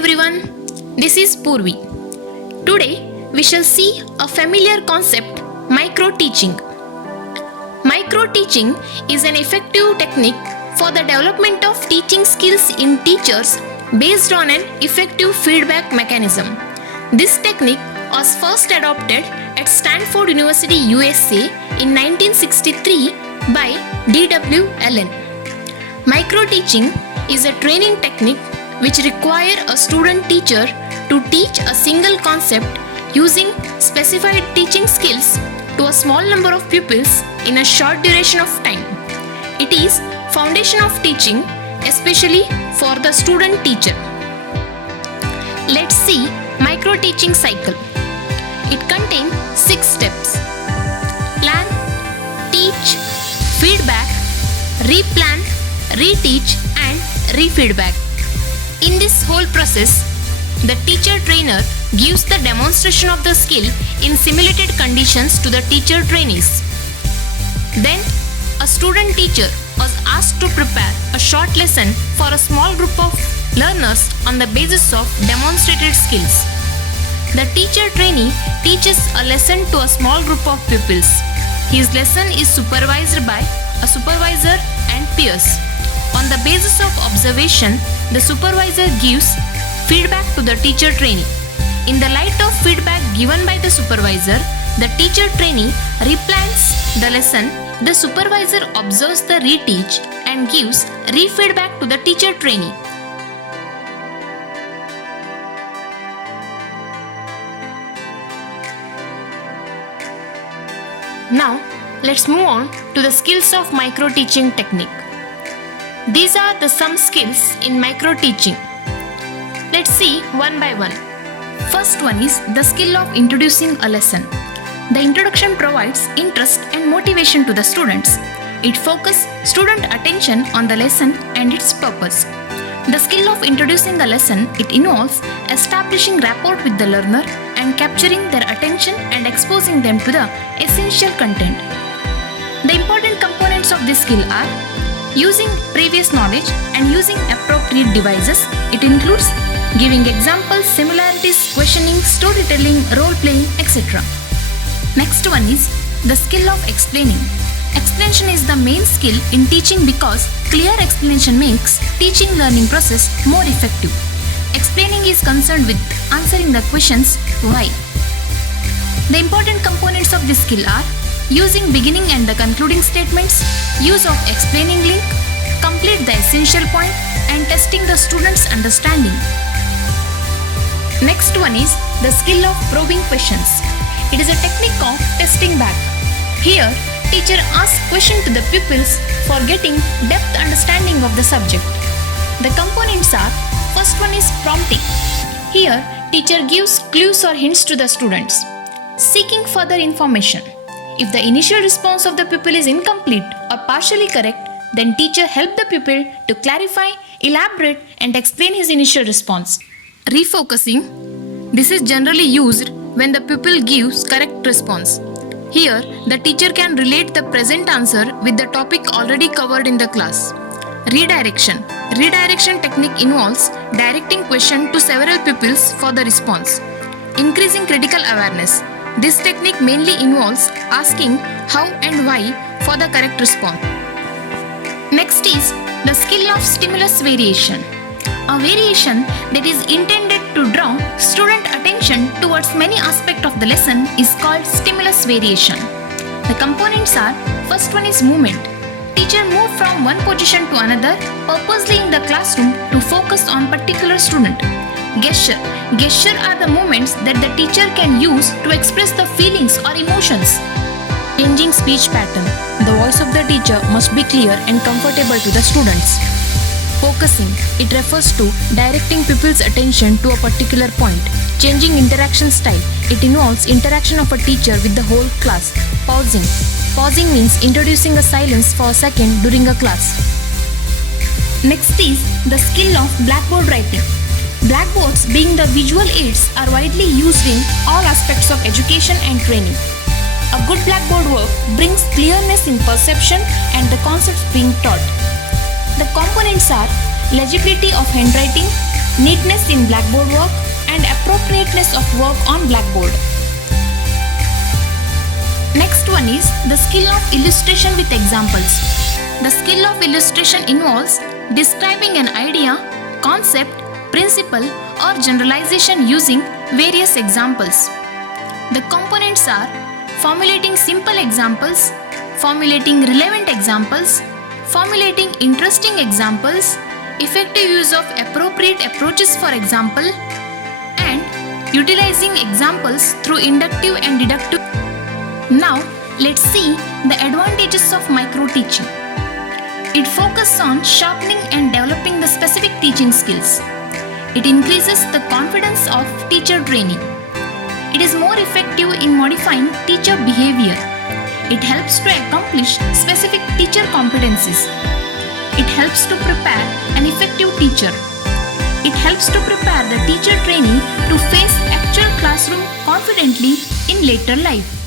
everyone, this is Purvi. Today we shall see a familiar concept, micro-teaching. Micro-teaching is an effective technique for the development of teaching skills in teachers based on an effective feedback mechanism. This technique was first adopted at Stanford University, USA in 1963 by D.W. Allen. Micro-teaching is a training technique which require a student teacher to teach a single concept using specified teaching skills to a small number of pupils in a short duration of time. It is foundation of teaching, especially for the student teacher. Let's see micro-teaching cycle. It contains 6 steps: plan, teach, feedback, replan, reteach and refeedback. In this whole process, the teacher trainer gives the demonstration of the skill in simulated conditions to the teacher trainees. Then, a student teacher was asked to prepare a short lesson for a small group of learners on the basis of demonstrated skills. The teacher trainee teaches a lesson to a small group of pupils. His lesson is supervised by a supervisor and peers. On the basis of observation, the supervisor gives feedback to the teacher trainee. In the light of feedback given by the supervisor, the teacher trainee replans the lesson. The supervisor observes the reteach and gives refeedback to the teacher trainee. Now, let's move on to the skills of micro-teaching technique. These are the some skills in micro-teaching. Let's see one by one. First one is the skill of introducing a lesson. The introduction provides interest and motivation to the students. It focuses student attention on the lesson and its purpose. The skill of introducing a lesson, it involves establishing rapport with the learner and capturing their attention and exposing them to the essential content. The important components of this skill are using previous knowledge and using appropriate devices. It includes giving examples, similarities, questioning, storytelling, role-playing, etc. Next one is the skill of explaining. Explanation is the main skill in teaching because clear explanation makes teaching learning process more effective. Explaining is concerned with answering the questions why. The important components of this skill are using beginning and the concluding statements, use of explaining link, complete the essential point, and testing the student's understanding. Next one is the skill of probing questions. It is a technique of testing back. Here, teacher asks questions to the pupils for getting depth understanding of the subject. The components are, first one is prompting. Here, teacher gives clues or hints to the students. Seeking further information. If the initial response of the pupil is incomplete or partially correct, then teacher help the pupil to clarify, elaborate and explain his initial response. Refocusing. This is generally used when the pupil gives correct response. Here, the teacher can relate the present answer with the topic already covered in the class. Redirection. Redirection technique involves directing question to several pupils for the response. Increasing critical awareness. This technique mainly involves asking how and why for the correct response. Next is the skill of stimulus variation. A variation that is intended to draw student attention towards many aspects of the lesson is called stimulus variation. The components are, first one is movement. Teacher move from one position to another purposely in the classroom to focus on particular student. Gesture. Gesture are the movements that the teacher can use to express the feelings or emotions. Changing speech pattern. The voice of the teacher must be clear and comfortable to the students. Focusing. It refers to directing pupils' attention to a particular point. Changing interaction style. It involves interaction of a teacher with the whole class. Pausing. Pausing means introducing a silence for a second during a class. Next is the skill of blackboard writing. Blackboards, being the visual aids, are widely used in all aspects of education and training. A good blackboard work brings clearness in perception and the concepts being taught. The components are legibility of handwriting, neatness in blackboard work, and appropriateness of work on blackboard. Next one is the skill of illustration with examples. The skill of illustration involves describing an idea, concept, principle, or generalization using various examples. The components are formulating simple examples, formulating relevant examples, formulating interesting examples, effective use of appropriate approaches for example, and utilizing examples through inductive and deductive. Now, let's see the advantages of micro-teaching. It focuses on sharpening and developing the specific teaching skills. It increases the confidence of teacher training. It is more effective in modifying teacher behavior. It helps to accomplish specific teacher competencies. It helps to prepare an effective teacher. It helps to prepare the teacher trainee to face actual classroom confidently in later life.